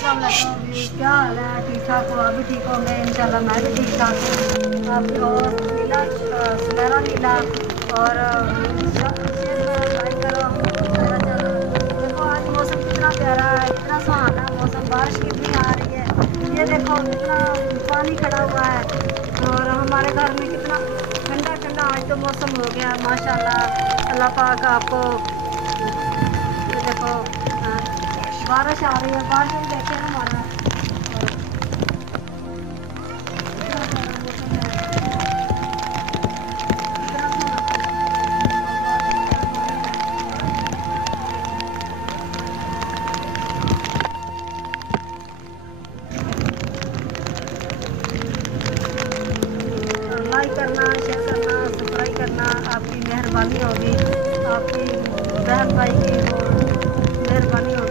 क्या हाल है? ठीक ठाक हो? अभी ठीक होंगे इंशाल्लाह। मैं भी ठीक ठाक हूँ। आपकी और नीला सुनहरा नीला और शेयर करो, लाइक करो मेरा चैनल। देखो आज मौसम कितना प्यारा है, कितना सुहाना मौसम, बारिश कितनी आ रही है। ये देखो कितना पानी खड़ा हुआ है और हमारे घर में कितना ठंडा ठंडा आज तो मौसम हो गया माशाल्लाह। अल्लाह पाक आपको, ये देखो बारिश आ रही है, बारिश देखे हमारा कितना प्यारा मौसम है, कितना लाइक करना, शेयर करना, सब्सक्राइब करना आपकी मेहरबानी होगी, आपकी बहन भाई की वो मेहरबानी होगी।